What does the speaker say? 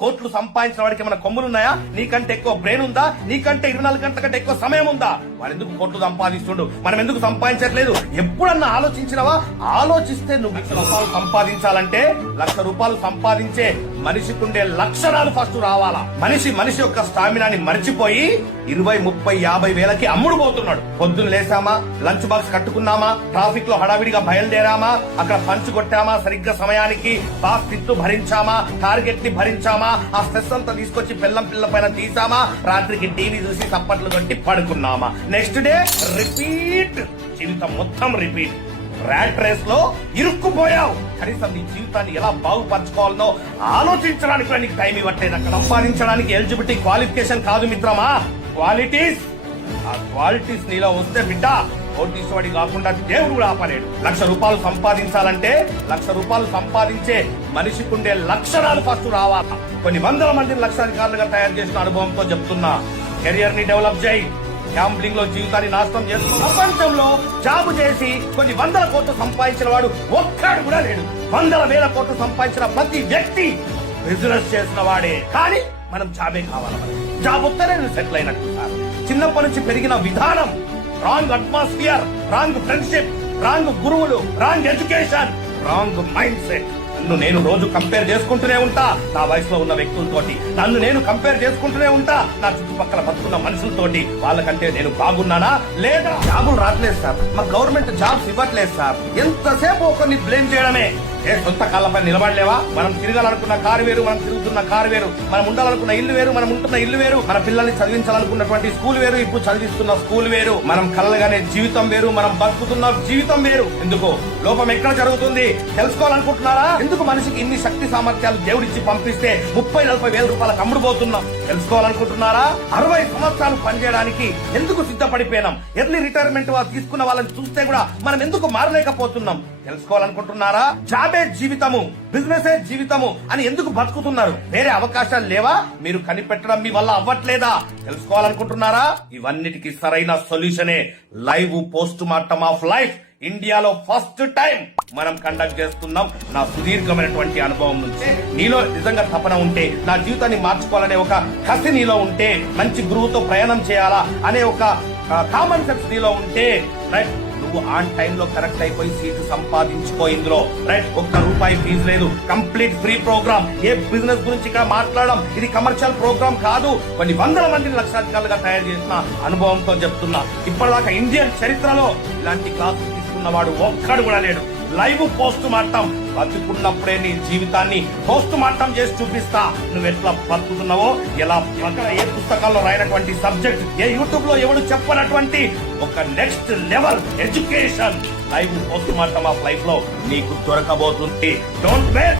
కోట్లు సంపాదించిన వాడికి ఏమైనా కొమ్ములున్నాయా? నీకంటే ఎక్కువ బ్రెయిన్ ఉందా? నీకంటే 24 గంటల కంటే ఎక్కువ సమయం ఉందా? వాడు ఎందుకు కోట్లు సంపాదిస్తుండు, మనం ఎందుకు సంపాదించట్లేదు? ఎప్పుడన్నా ఆలోచించినవా? ఆలోచిస్తే నువ్వు ₹1,00,000 సంపాదించాలంటే ₹1,00,000 సంపాదించే మనిషికుండే లక్షణాలు ఫస్ట్ రావాలా. మనిషి యొక్క స్టామినాని మర్చిపోయి 20, 30, 50 వేలకి అమ్ముడు పోతున్నాడు. పొద్దున్న లేసామా, లంచ్ బాక్స్ కట్టుకున్నామా, ట్రాఫిక్ లో హడావిడిగా బయలుదేరామా, అక్కడ పంచు కొట్టామా, సరిగ్గా సమయానికి బాస్ తిట్టు భరించామా, టార్గెట్ ని భరించామా, ఆ స్ట్రెస్ అంతా తీసుకొచ్చి పిల్ల పైన తీసామా, రాత్రికి టీవీ చూసి చప్పట్లు కొట్టి పడుకున్నామా, నెక్స్ట్ డే రిపీట్. జీవితం మొత్తం రిపీట్. ర్యాట్ రేస్ లో ఇరుక్కుపోయావు. కనీసం నీ జీవితాన్ని ఎలా బాగుపరచుకోవాలనో ఆలోచించడానికి కూడా నీకు టైం ఇవ్వట్లేదు. అక్కడ సంపాదించడానికి ఎలిజిబిలిటీ క్వాలిఫికేషన్ కాదు మిత్రమా, క్వాలిటీస్. ఆ క్వాలిటీస్ నీలో వస్తే బిడ్డ కోటీశ్వడి కాకుండా దేవుడు కూడా ఆపలేడు. ₹1,00,000 సంపాదించాలంటే ₹1,00,000 సంపాదించే మనిషికుండే లక్షణాలు ఫస్ట్ రావాలా. కొన్ని వందల మందిని లక్షాధికారులుగా తయారు చేసిన అనుభవంతో చెప్తున్నా, కెరియర్ ని డెవలప్ చేయి. గ్యాంబ్లింగ్ లో జీవితాన్ని నాశనం చేస్తున్న ప్రపంచంలో జాబు చేసి కొన్ని వందల కోట్లు సంపాదించిన వాడు ఒక్కడు కూడా లేడు. వందల వేల కోట్లు సంపాదించిన ప్రతి వ్యక్తి బిజినెస్ చేసిన వాడే. కానీ మనం జాబే కావాలి. జాబ్ వస్తేనే నేను సెటిల్ అయినట్టు సార్. చిన్నప్పటి నుంచి పెరిగిన విధానం wrong, atmosphere wrong, friendship wrong, గురువులు wrong, education wrong, mindset. నన్ను నేను రోజు కంపేర్ చేసుకుంటూనే ఉంటా నా వయసులో ఉన్న వ్యక్తులతోటి. నన్ను నేను కంపేర్ చేసుకుంటూనే ఉంటా నా చుట్టుపక్కల బతుకున్న మనుషులతోటి. వాళ్ళకంటే నేను బాగున్నానా లేదా? జాబులు రావట్లేదు సార్, మా గవర్నమెంట్ జాబ్స్ ఇవ్వట్లేదు సార్. ఎంతసేపు ఒకరిని బ్లేమ్ చేయడమే. ఏ సొంత కాళ్ళపై నిలబడలేవా? మనం తిరగాలనుకున్న కారు వేరు, మనం తిరుగుతున్న కారు వేరు. మనం ఉండాలనుకున్న ఇల్లు వేరు, మనం ఉంటున్న ఇల్లు వేరు. మన పిల్లల్ని చదివించాలనుకున్నటువంటి స్కూల్ వేరు, ఇప్పుడు చదివిస్తున్న స్కూల్ వేరు. మనం కలగానే జీవితం వేరు, మనం బతుకుతున్న జీవితం వేరు. ఎందుకు లోపం ఎక్కడ జరుగుతుంది తెలుసుకోవాలనుకుంటున్నారా? ఎందుకు మనిషికి ఇన్ని శక్తి సామర్థ్యాలు దేవుడిచ్చి పంపిస్తే 30-40 వేల రూపాయలకు అమ్ముడుపోతున్నాం తెలుసుకోవాలనుకుంటున్నారా? 60 సంవత్సరాలు పనిచేయడానికి ఎందుకు సిద్ధపడిపోయినాం? ఎర్లీ రిటైర్మెంట్ తీసుకున్న వాళ్ళని చూస్తే కూడా మనం ఎందుకు మారలేకపోతున్నాం తెలుసుకోవాలనుకుంటున్నారా? జాబే జీవితము, బిజినెస్ జీవితము అని ఎందుకు బతుకుతున్నారు? వేరే అవకాశాలు లేవా? మీరు కనిపెట్టడం మీ వల్ల అవ్వట్లేదా తెలుసుకోవాలనుకుంటున్నారా? ఇవన్నిటికీ సరైన సొల్యూషనే live post mortem of life. ఇండియాలో ఫస్ట్ టైం మనం కండక్ట్ చేస్తున్నాం. నా సుదీర్ఘమైనటువంటి అనుభవం నుంచి నీలో నిజంగా తపన ఉంటే, నా జీవితాన్ని మార్చుకోవాలనే ఒక కసి నీలో ఉంటే, మంచి గురువుతో ప్రయాణం చేయాలా అనే ఒక కామన్ సెన్స్ నీలో ఉంటే, రైట్, నువ్వు ఆన్ టైమ్ లో కరెక్ట్ అయిపోయి సీటు సంపాదించుకో. ఇందులో రైట్, ₹1 ఫీజు లేదు, కంప్లీట్ ఫ్రీ ప్రోగ్రామ్. ఏ బిజినెస్ గురించి ఇక్కడ మాట్లాడడం, ఇది కమర్షియల్ ప్రోగ్రామ్ కాదు. కొన్ని వందల మందిని లక్షాధికారులుగా తయారు చేసిన అనుభవంతో చెప్తున్నా. ఇప్పటిదాకా ఇండియన్ చరిత్రలో ఇలాంటి క్లాసులు తీసుకున్నవాడు ఒక్కడు కూడా లేడు. Live post mortem. బతుకున్నప్పుడే నీ జీవితాన్ని పోస్ట్ మార్టం చేసి చూపిస్తా. నువ్వు ఎట్లా బతుకుతున్నావో, ఎలా అక్కడ ఏ పుస్తకాల్లో రాయనటువంటి సబ్జెక్ట్, ఏ యూట్యూబ్ లో ఎవడు చెప్పనటువంటి ఒక next level education live post mortem of life లో నీకు దొరకబోతుంది. Don't waste.